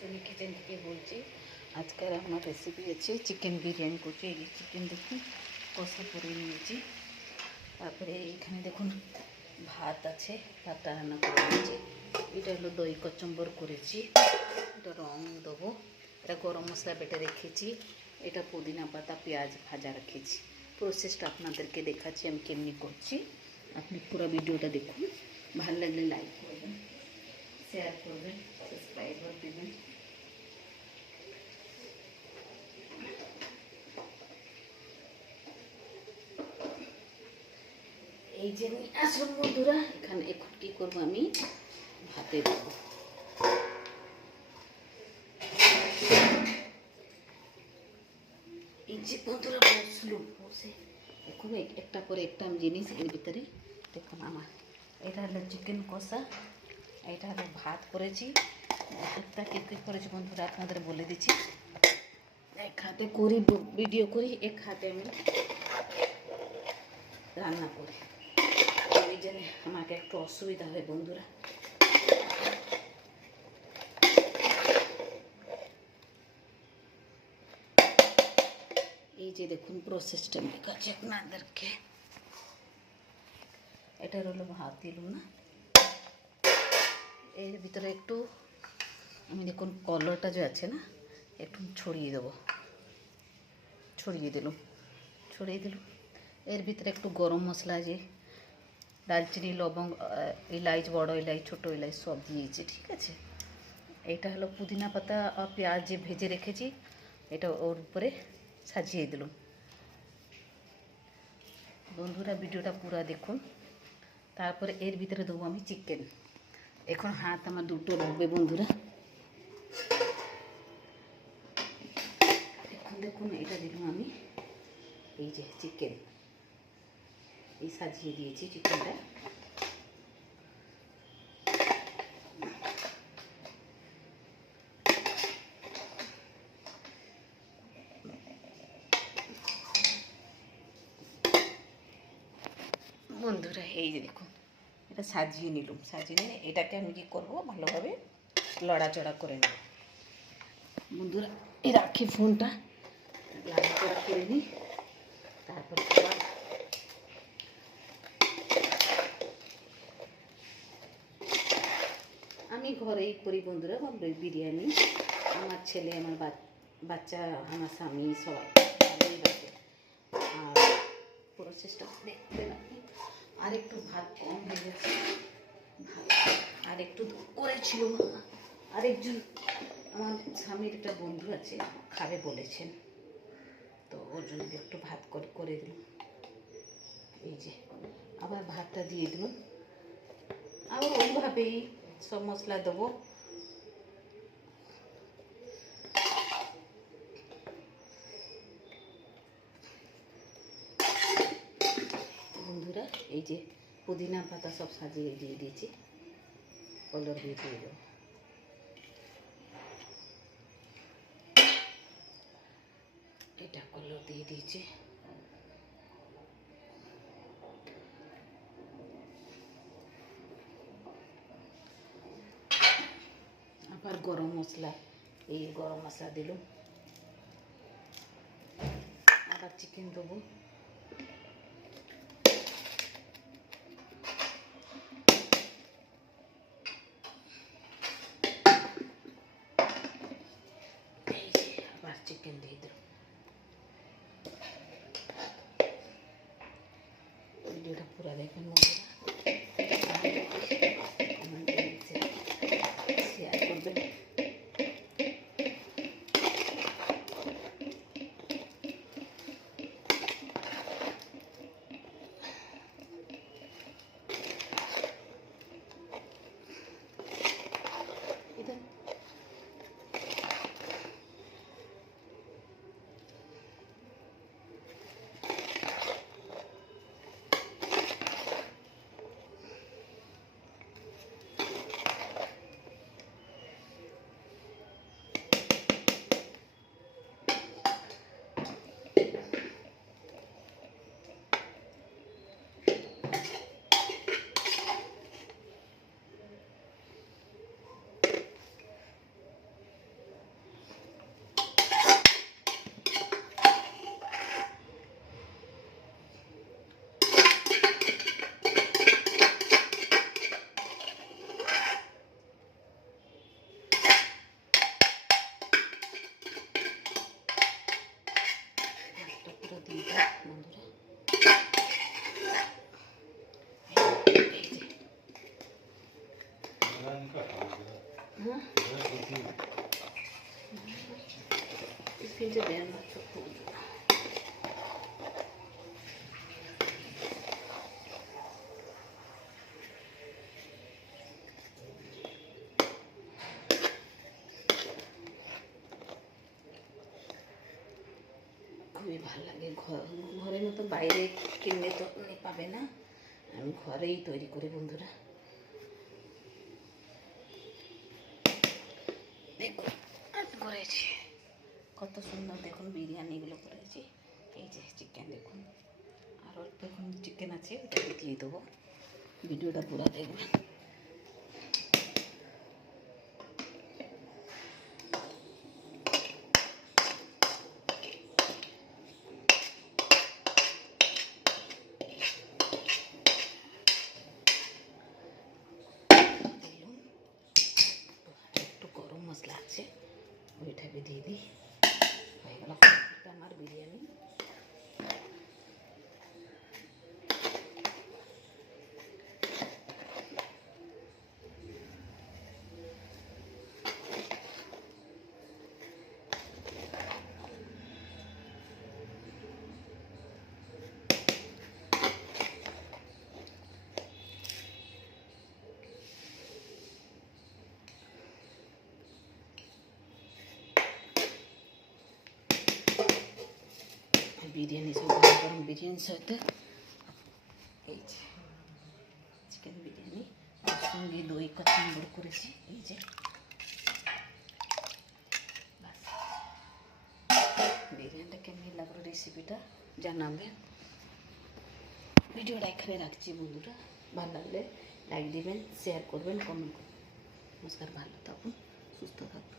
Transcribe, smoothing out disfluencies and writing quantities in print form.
Sony kitchen থেকে বলছি। আজকের আমার রেসিপি আছে চিকেন বিরিয়ানি করছি। এই চিকেন দেখুন কষা করে নিয়েছি। তারপরে এখানে দেখুন ভাত আছে, ভাতটা রান্না করে নিয়েছি। এটা হলো দই কচুম্বর করেছি, এটা রং দেবো। এটা গরম মশলা বেটে রেখেছি, এটা পুদিনা পাতা পেঁয়াজ ভাজা রেখেছি। প্রসেসটা আপনাদেরকে দেখাচ্ছি আমি কেমনি করছি। আপনি পুরো ভিডিওটা দেখুন, ভালো লাগলে লাইক করবেন, শেয়ার করবেন, সাবস্ক্রাইবার দেবেন। এই যে আসুন বন্ধুরা, এখানে এখন কী করবো, আমি ভাতে দেবো। এই যে বন্ধুরা বসলুম, বসে এখন একটা পরে একটা জিনিস এর ভিতরে দেখুন। আমার এটা হলো চিকেন কষা, এটা হলো ভাত করেছি। ভাতটা কে কী করেছি বন্ধুরা আপনাদের বলে দিচ্ছি। এক হাতে করি ভিডিও করি, এক হাতে আমি রান্না করি। ওই জন্য আমাকে একটু অসুবিধা হয় বন্ধুরা। এই যে দেখুন প্রসেসটা আমি দেখাচ্ছি আপনাদেরকে। এটার হলো ভাত দিলাম না, এর ভিতরে একটু আমি দেখুন কলরটা যে আছে না, একটু ছড়িয়ে দেবো। ছড়িয়ে দিলাম। এর ভিতরে একটু গরম মশলা যে দারচিনি লবঙ্গ ইলাইচ, বড় ইলাইচ ছোটো ইলাইচ সব দিয়েছি, ঠিক আছে। এটা হলো পুদিনা পাতা আর পেঁয়াজ যে ভেজে রেখেছি, এটা ওর উপরে সাজিয়ে দিলাম। বন্ধুরা ভিডিওটা পুরো দেখুন। তারপরে এর ভিতরে দেবো আমি চিকেন। এখন হাত আমার দুটো লাগবে বন্ধুরা। এখন দেখুন এটা দিলাম আমি, এই যে চিকেন এই সাজিয়ে দিয়েছি চিকেনটা। বন্ধুরা এই যে দেখুন এটা সাজিয়ে নিলাম। সাজিয়ে নিয়ে এটাকে আমি কী করবো, ভালোভাবে লড়াচড়া করে নেব। বন্ধুরা এই রাখি ফোনটা, লড়াচড়া করে নিই। তারপর আমি ঘরেই করি বন্ধুরা বিরিয়ানি। আমার ছেলে, আমার বাচ্চা, আমার স্বামী সবাই ভালোই লাগে। আর প্রসেসটা দেখতে লাগে। আর একটু ভাত কম হয়ে গেছে, আর একটু করেছিল। আরেকজন আমার স্বামীর একটা বন্ধু আছে, খাবে বলেছেন, তো ওর জন্য একটু ভাত করে দিলাম। এই যে আবার ভাতটা দিয়ে দিলাম। আবার ওইভাবেই সব মশলা দেবো। বন্ধুরা এই যে পুদিনা পাতা সব সাজিয়ে দিয়ে দিয়েছি, কলর দিয়ে দিয়ে দেবো। এটা কলর দিয়ে দিয়েছি। আবার গরম মশলা, এই গরম মশলা দিলাম। আবার চিকেন দেবো। এই যে আবার চিকেন দিয়ে দিলাম। ভিডিওটা পুরো দেখবেন বন্ধুরা, শেয়ার করবেন। বিরিয়ানিটা বন্ধুরা। এই যে হ্যাঁ টিফিনটা দেন না তো খুবই ভালো লাগে। ঘরের মতো বাইরে কিনলে তো পাবে না, আমি ঘরেই তৈরি করি বন্ধুরা। দেখুন করেছি কত সুন্দর, দেখুন বিরিয়ানিগুলো করেছি। এই যে চিকেন দেখুন, আর অল্প এখন চিকেন আছে, ওটা দিয়ে দেবো। ভিডিওটা পুরো দেখবেন। একটু গরম মশলা আছে, ওইটাকে দিয়ে দিই। হয়ে গেল আমার বিরিয়ানি। বিরিয়ানি সব গরম গরম বিরিয়ানির সাথে এই যে চিকেন বিরিয়ানি, তার সঙ্গে দই কচুম্বর করেছি। এই যে বিরিয়ানিটা কেমন লাগলো রেসিপিটা জানাবেন। ভিডিওটা এখানে রাখছি বন্ধুরা, ভালো লাগলে লাইক দিবেন, শেয়ার করবেন, কমেন্ট করবেন। নমস্কার, ভালো থাকুন, সুস্থ থাকুন।